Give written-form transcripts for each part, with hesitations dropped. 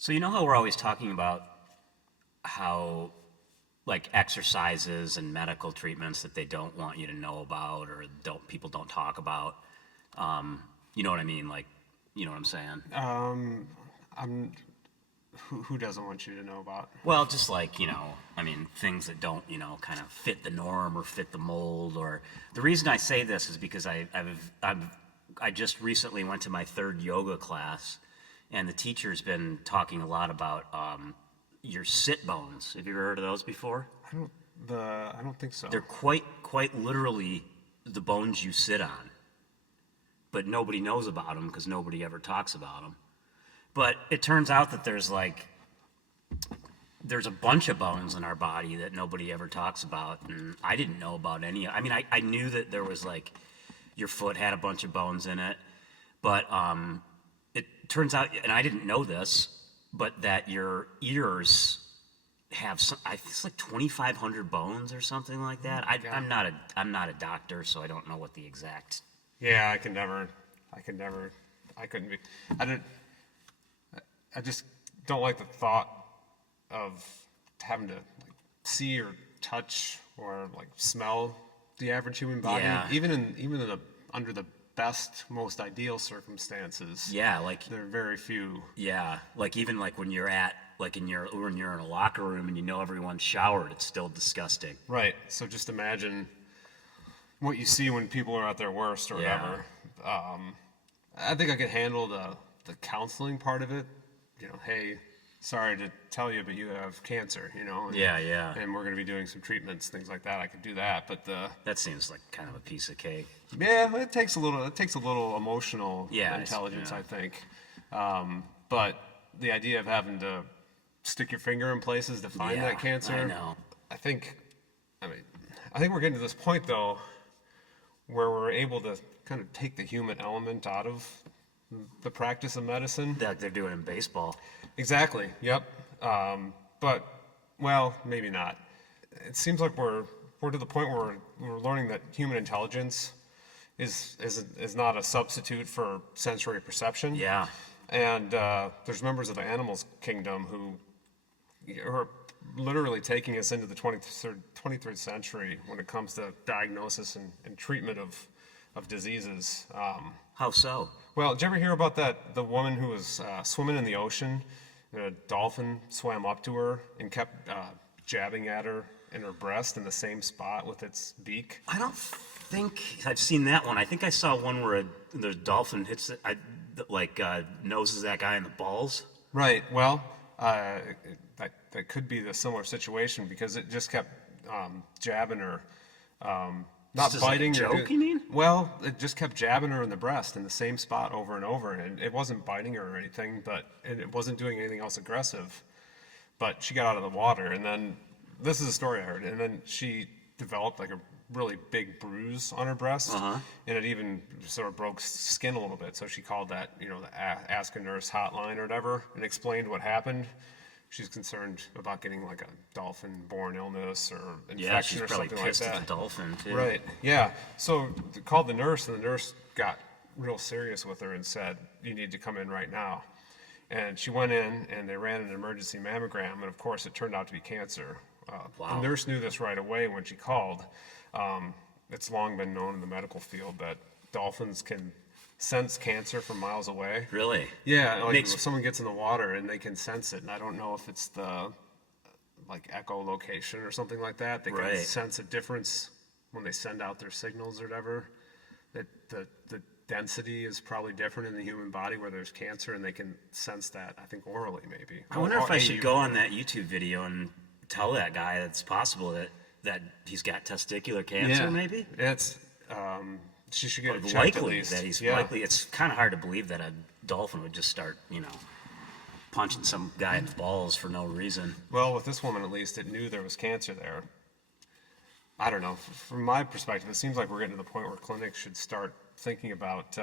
So you know how we're always talking about how like exercises and medical treatments that they don't want you to know about or don't people don't talk about. You know what I mean? Like, you know what I'm saying? I'm who doesn't want you to know about? Well, just like, I mean, things that don't, kind of fit the norm or fit the mold. Or the reason I say this is because I just recently went to my third yoga class, and the teacher's been talking a lot about your sit bones. Have you ever heard of those before? I don't think so. They're quite literally the bones you sit on, but nobody knows about them because nobody ever talks about them. But it turns out that there's a bunch of bones in our body that nobody ever talks about, and I didn't know about any. I mean, I knew that there was like your foot had a bunch of bones in it, but it turns out, and I didn't know this, but that your ears have it's like 2,500 bones or something like that. I'm not a doctor, so I don't know what the exact. Yeah, I couldn't be. I just don't like the thought of having to like see or touch or like smell the average human body, Yeah. even under the best, most ideal circumstances. Yeah, like There are very few. yeah, like even like when you're when you're in a locker room and you know everyone's showered, it's still disgusting. Right. So just imagine what you see when people are at their worst or Yeah. whatever. I think I could handle the counseling part of it. Hey, sorry to tell you, but you have cancer. And, Yeah. and we're going to be doing some treatments, things like that. I could do that, but That seems like kind of a piece of cake. yeah, it takes a little emotional Yeah, intelligence, yeah. I think. But the idea of having to stick your finger in places to find Yeah, that cancer, I know. I think we're getting to this point though, where we're able to kind of take the human element out of the practice of medicine. Like they're doing in baseball. Exactly. Yep. But well, maybe not. It seems like we're to the point where we're learning that human intelligence is not a substitute for sensory perception. Yeah. And there's members of the animals kingdom who are literally taking us into the 23rd century when it comes to diagnosis and treatment of diseases. How so? Well, did you ever hear about the woman who was swimming in the ocean, and a dolphin swam up to her and kept jabbing at her in her breast in the same spot with its beak? I don't think I've seen that one. I think I saw one where the dolphin hits noses that guy in the balls. Right. Well, that could be the similar situation because it just kept jabbing her, not Just biting. like a joke, you mean? Well, it just kept jabbing her in the breast in the same spot over and over, and it wasn't biting her or anything, and it wasn't doing anything else aggressive. But she got out of the water, and then this is a story I heard, and then she developed like a really big bruise on her breast, and it even sort of broke skin a little bit. So she called that, the Ask a Nurse hotline or whatever, and explained what happened. She's concerned about getting like a dolphin-borne illness or Yeah, she's infection or probably something like pissed at that. the dolphin too. Right. Yeah. So they called the nurse, and the nurse got real serious with her and said, "You need to come in right now." And she went in, and they ran an emergency mammogram, and of course, it turned out to be cancer. Wow. The nurse knew this right away when she called. It's long been known in the medical field that dolphins can sense cancer from miles away. Really? Yeah, like if someone gets in the water and they can sense it, and I don't know if it's the like echolocation or something like that. They can Right. sense a difference when they send out their signals or whatever. That the density is probably different in the human body where there's cancer, and they can sense that. I think orally maybe. I wonder if I should go on that YouTube video and tell that guy that it's possible that he's got testicular cancer. Yeah, Maybe. it's she should get it checked at Likely least. that he's Yeah. likely. It's kind of hard to believe that a dolphin would just start, punching some guy in the balls for no reason. Well, with this woman at least, it knew there was cancer there. I don't know. From my perspective, it seems like we're getting to the point where clinics should start thinking about.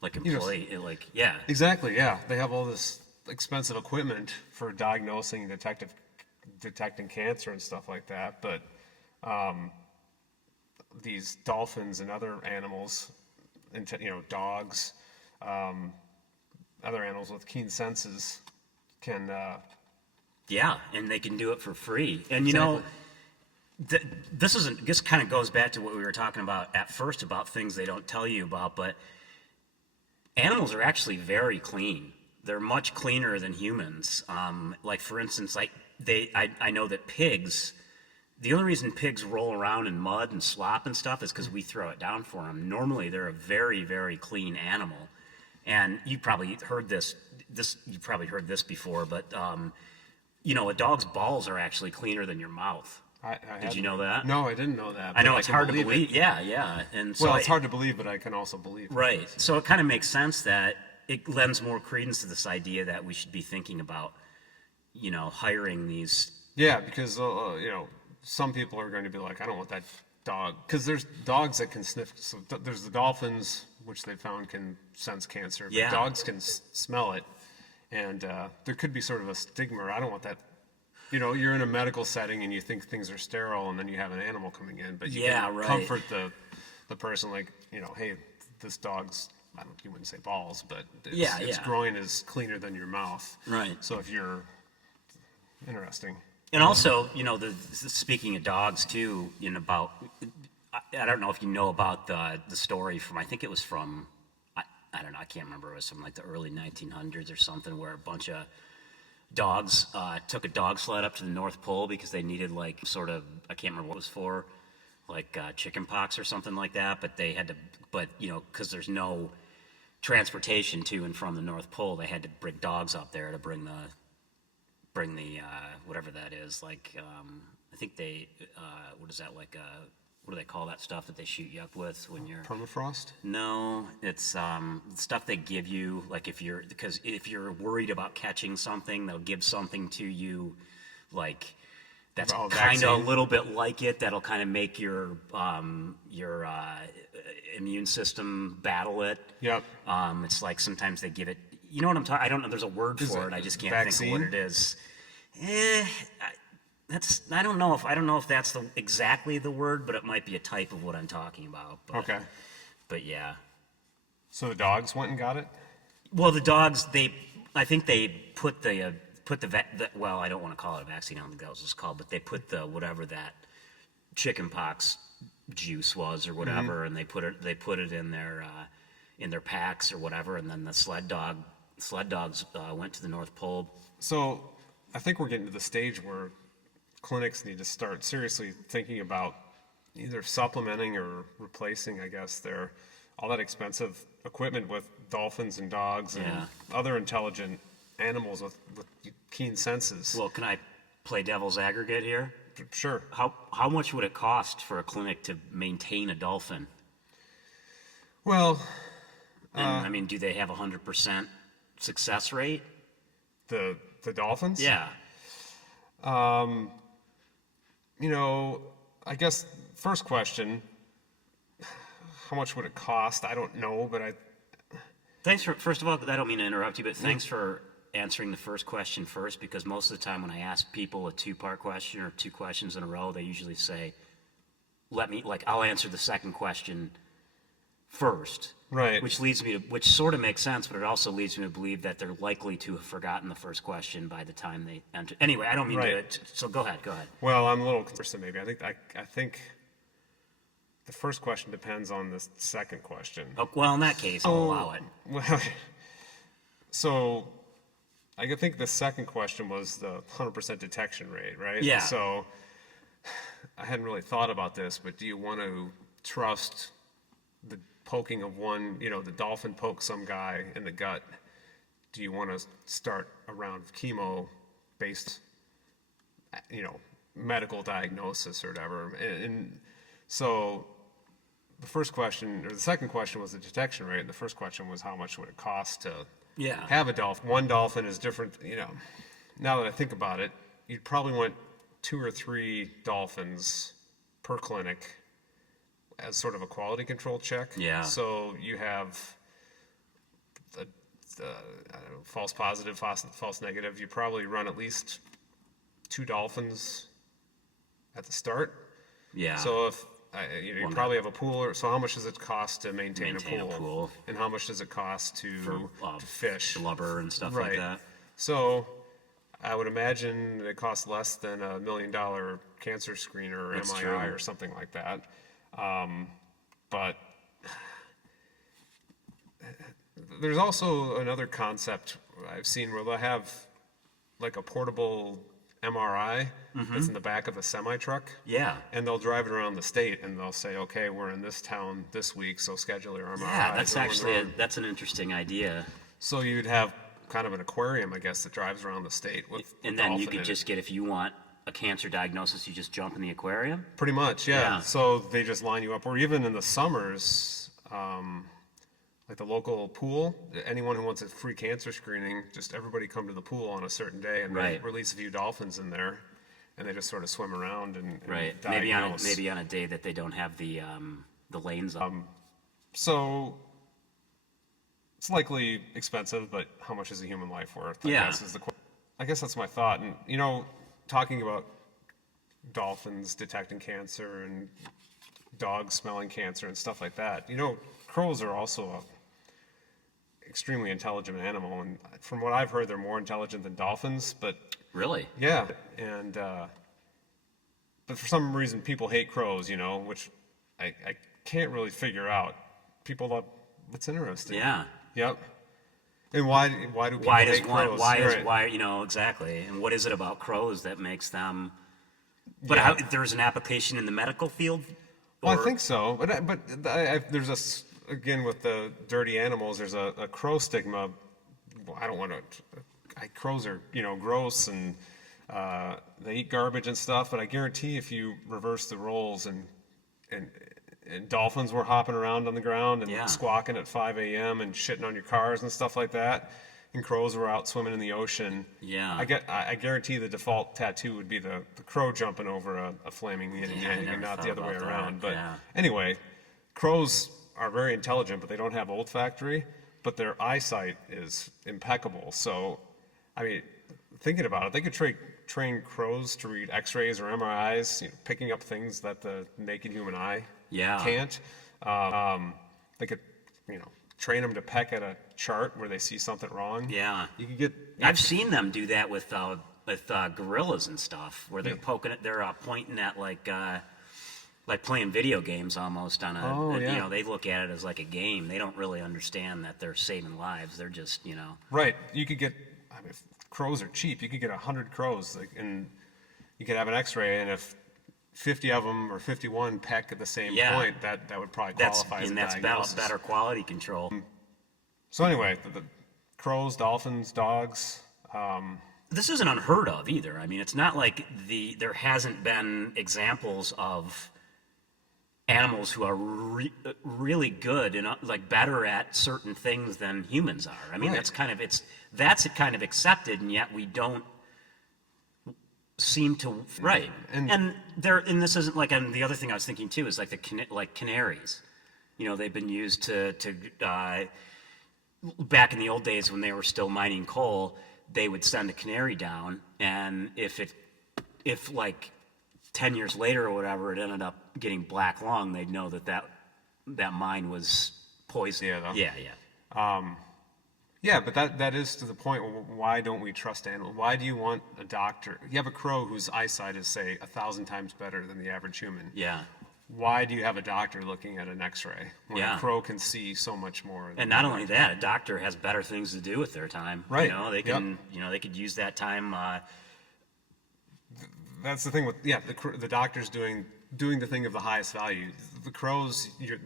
Like know, employee, yeah. Exactly. Yeah, they have all this expensive equipment for diagnosing and detecting cancer and stuff like that, but these dolphins and other animals, dogs, other animals with keen senses, can. Yeah, and they can do it for free. And you know, this kind of goes back to what we were talking about at first about things they don't tell you about, but animals are actually very clean. They're much cleaner than humans. Like for instance, I know that pigs. The only reason pigs roll around in mud and slop and stuff is because we throw it down for them. Normally, they're a very, very clean animal, and you probably heard this. You probably heard this before, but you know, a dog's balls are actually cleaner than your mouth. Did you know that? No, I didn't know that. I know but it's can hard to believe believe. it. Yeah, yeah, and so Well, it's hard to believe, but I can also believe it. right. So it kind of makes sense that it lends more credence to this idea that we should be thinking about, you know, hiring these. Yeah, because you know, some people are going to be like, I don't want that dog, because there's dogs that can sniff. So there's the dolphins, which they found can sense cancer. But Yeah. dogs can smell it, and there could be sort of a stigma. I don't want that. You know, you're in a medical setting and you think things are sterile, and then you have an animal coming in, but you Yeah, can right. comfort the person, like, you know, hey, this dog's, you wouldn't say balls, but its yeah. groin is cleaner than your mouth. Right. So if you're interesting. And also, you know, speaking of dogs too, you know, I don't know if you know about the story from, I think it was from, I don't know, I can't remember, it was from like the early 1900s or something, where a bunch of dogs took a dog sled up to the North Pole because they needed like sort of, I can't remember what it was for, like chicken pox or something like that, but they had to, but you know, because there's no transportation to and from the North Pole, they had to bring dogs up there to bring the whatever that is, like I think they what is that, like what do they call that stuff that they shoot you up with when you're Permafrost? no, it's stuff they give you, like because if you're worried about catching something, they'll give something to you, like that's kind of vaccine? a little bit like it, that'll kind of make your immune system battle it. Yep. It's like sometimes they give it. You know what I'm talking? I don't know. There's a word Is for it it. I just can't vaccine? think of what it is. I don't know if that's exactly the word, but it might be a type of what I'm talking about. But, Okay. But yeah. So the dogs went and got it? Well, the dogs, I think they put well, I don't want to call it a vaccine. I don't think that was what it's called, but they put whatever that chicken pox juice was or whatever, and they put it in their packs or whatever, and then the sled dogs went to the North Pole. So I think we're getting to the stage where clinics need to start seriously thinking about either supplementing or replacing, I guess, all that expensive equipment with dolphins and dogs and Yeah. other intelligent animals with keen senses. Well, can I play devil's aggregate here? Sure. How much would it cost for a clinic to maintain a dolphin? Well, And I mean, do they have 100% success rate? the dolphins? Yeah. You know, I guess first question, how much would it cost? I don't know, but First of all, I don't mean to interrupt you, but thanks for answering the first question first, because most of the time when I ask people a two-part question or two questions in a row, they usually say, I'll answer the second question first. Right. Which sort of makes sense, but it also leads me to believe that they're likely to have forgotten the first question by the time they enter. Anyway, I don't mean Right. so go ahead. Well, I'm a little concerned maybe. I think the first question depends on the second question. Oh, well, in that case, I'll allow it. Well, so I think the second question was the 100% detection rate, right? Yeah. So I hadn't really thought about this, but do you want to trust the poking of one, the dolphin pokes some guy in the gut? Do you want to start a round of chemo-based, medical diagnosis or whatever? And so the second question was the detection rate, and the first question was how much would it cost to have a dolphin. One dolphin is different, now that I think about it, you'd probably want 2 or 3 dolphins per clinic as sort of a quality control check. Yeah. So you have the I don't know, false positive, false negative. You probably run at least 2 dolphins at the start. Yeah. So if you probably have a pool, so how much does it cost to maintain a pool? And how much does it cost to fish? Blubber and stuff Right. like that. So I would imagine it costs less than $1 million cancer screener or That's MII true. or something like that. But there's also another concept I've seen where they'll have like a portable MRI that's in the back of a semi truck. Yeah. And they'll drive it around the state and they'll say, okay, we're in this town this week, so schedule your MRI. Yeah, that's actually that's an interesting idea. So you'd have kind of an aquarium, I guess, that drives around the state with And then you dolphin could in just get, if you want a cancer diagnosis, you just jump in the aquarium. Pretty much, yeah. Yeah. So they just line you up, or even in the summers, like the local pool, anyone who wants a free cancer screening, just everybody come to the pool on a certain day and Right. they release a few dolphins in there, and they just sort of swim around and Right. diagnose. Maybe on a day that they don't have the lanes up. So it's likely expensive, but how much is a human life worth? Yeah. I guess that's my thought. And talking about dolphins detecting cancer and dogs smelling cancer and stuff like that. Crows are also a extremely intelligent animal, and from what I've heard, they're more intelligent than dolphins. But Really? yeah, and but for some reason people hate crows, which I can't really figure out. People love. It's interesting. Yeah. Yep. And why do people Why does hate one? crows? Why Right. exactly? And what is it about crows that makes them? But Yeah. there's an application in the medical field. Well, I Or- think so, but there's again with the dirty animals. There's a crow stigma. Well, I don't want to. Crows are gross and they eat garbage and stuff. But I guarantee if you reverse the roles and dolphins were hopping around on the ground and Yeah. squawking at 5 a.m. and shitting on your cars and stuff like that, and crows were out swimming in the ocean. Yeah. I guarantee the default tattoo would be the crow jumping over a flaming yin and Yeah, I yang, never and not the thought other way about that. around. But Yeah. anyway, crows are very intelligent, but they don't have olfactory, but their eyesight is impeccable. So, I mean, thinking about it, they could train crows to read x-rays or MRIs, picking up things that the naked human eye Yeah. can't. They could, train them to peck at a chart where they see something wrong. Yeah. You could get. I've seen them do that with gorillas and stuff, where they're poking it, they're pointing at like playing video games almost on a. Oh, yeah. They look at it as like a game. They don't really understand that they're saving lives. They're just Right. You could get. I mean, if crows are cheap. You could get 100 crows, and you could have an X-ray, and if 50 of them or 51 peck at the same Yeah. point, that would probably that's qualify as a and that's diagnosis. better quality control. So anyway, the crows, dolphins, dogs. This isn't unheard of either. I mean, it's not like there hasn't been examples of animals who are really good and like better at certain things than humans are. I mean, Right. that's kind of accepted, and yet we don't seem to right. And this isn't like, and the other thing I was thinking too is like like canaries. They've been used to back in the old days when they were still mining coal, they would send a canary down, and if like 10 years later or whatever, it ended up getting black lung, they'd know that mine was poison. Yeah, though. Yeah. Yeah, but that is to the point. Why don't we trust animals? Why do you want a doctor? You have a crow whose eyesight is, say, 1,000 times better than the average human. Yeah. Why do you have a doctor looking at an X-ray when Yeah. a crow can see so much more? And not only that, a doctor has better things to do with their time. Right. They can, they could use that time. That's the thing with the doctor's doing the thing of the highest value. The crows, you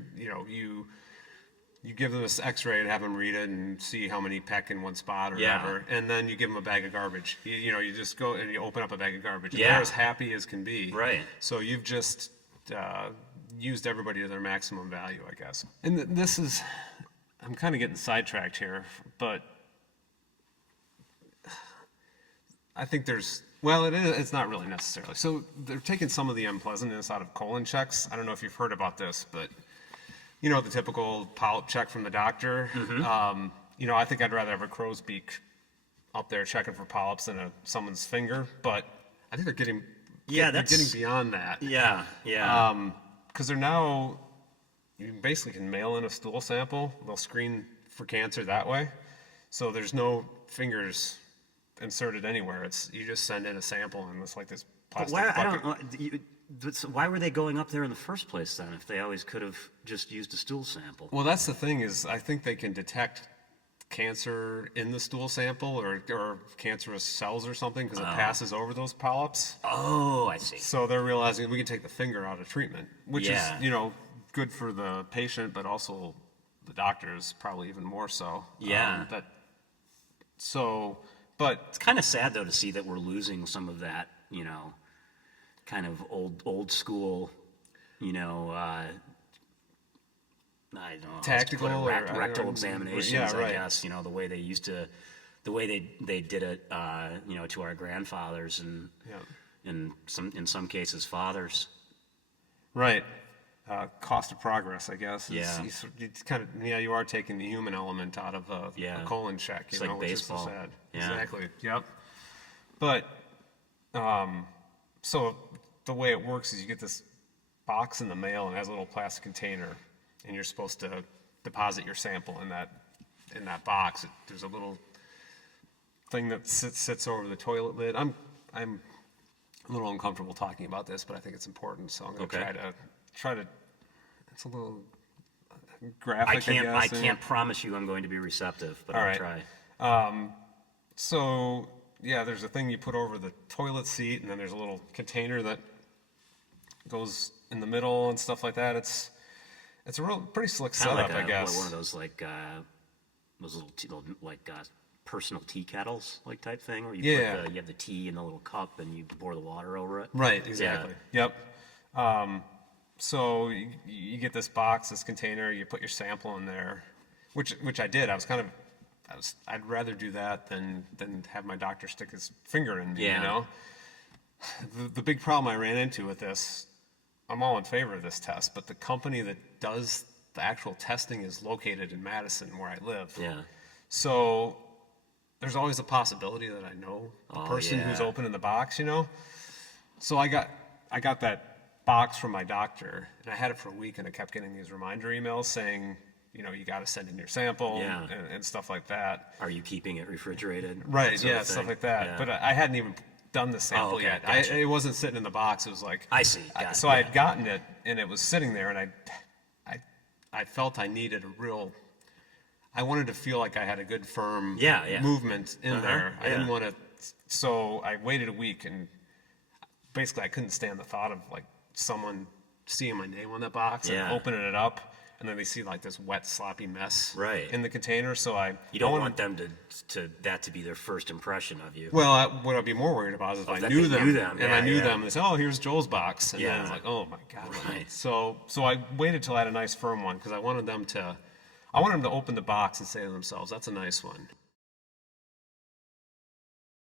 give them this X-ray and have them read it and see how many peck in one spot or Yeah. whatever, and then you give them a bag of garbage. You just go and you open up a bag of garbage. And Yeah. they're as happy as can be. Right. So you've just used everybody to their maximum value, I guess. And this is, I'm kind of getting sidetracked here, but I think it's not really necessarily. So they're taking some of the unpleasantness out of colon checks. I don't know if you've heard about this, but the typical polyp check from the doctor. Mm-hmm. I think I'd rather have a crow's beak up there checking for polyps than someone's finger, but I think they're getting beyond that. Yeah. Yeah. Because you basically can mail in a stool sample. They'll screen for cancer that way. So there's no fingers insert it anywhere. You just send in a sample and it's like this But plastic why, I bucket. don't, why were they going up there in the first place then, if they always could have just used a stool sample? Well, that's the thing is I think they can detect cancer in the stool sample or cancerous cells or something because it passes over those polyps. Oh, I see. So they're realizing we can take the finger out of treatment, which Yeah. is, good for the patient, but also the doctors probably even more so. Yeah. But It's kind of sad though to see that we're losing some of that, kind of old school, I don't know, Tactical put it, or- rectal or- examinations, yeah, I right. guess, the way they used to, the way they did it, to our grandfathers and Yeah. in some cases fathers. right, cost of progress, I guess. Yeah. It's kind of you are taking the human element out of a Yeah. colon check, It's like which is so baseball. sad. Yeah. Exactly. Yep. But so the way it works is you get this box in the mail and it has a little plastic container, and you're supposed to deposit your sample in that box. There's a little thing that sits over the toilet lid. I'm a little uncomfortable talking about this, but I think it's important, so I'm going to Okay. try to. It's a little graphic. I guess. can't promise you I'm going to be receptive, but All I'll right. try. So yeah, there's a thing you put over the toilet seat, and then there's a little container that goes in the middle and stuff like that. It's a real pretty slick Kind of setup, like I guess. one of those those little personal tea kettles type thing where you you have the tea in the little cup and you pour the water over it. Right, exactly. Yep. So you get this box, this container, you put your sample in there, which I did. I'd rather do that than have my doctor stick his finger in me, Yeah. The big problem I ran into with this, I'm all in favor of this test, but the company that does the actual testing is located in Madison, where I live. Yeah. So there's always a possibility that I know the person who's yeah. opening the box, So I got that box from my doctor, and I had it for a week, and I kept getting these reminder emails saying, you got to send in your sample Yeah. and stuff like that. Are you keeping it refrigerated? Right, That sort yeah, of stuff thing? like that. Yeah. But I hadn't even done the sample okay, yet. gotcha. It wasn't sitting in the box. It was like I see. Got it, so I yeah. had gotten it, and it was sitting there, and I felt I needed I wanted to feel like I had a good firm Yeah. movement in there. I didn't yeah. want to. So I waited a week, and basically I couldn't stand the thought of someone seeing my name on that box and Yeah. opening it up, and then they see this wet, sloppy mess Right. in the container. So You don't want them to be their first impression of you. Well, what I'd be more worried about is if I that knew they them, knew them. and Yeah, I knew yeah. them, and they said, "Oh, here's Joel's box," and then Yeah. it's like, "Oh my god!" Right. So I waited till I had a nice firm one because I wanted them to open the box and say to themselves, "That's a nice one."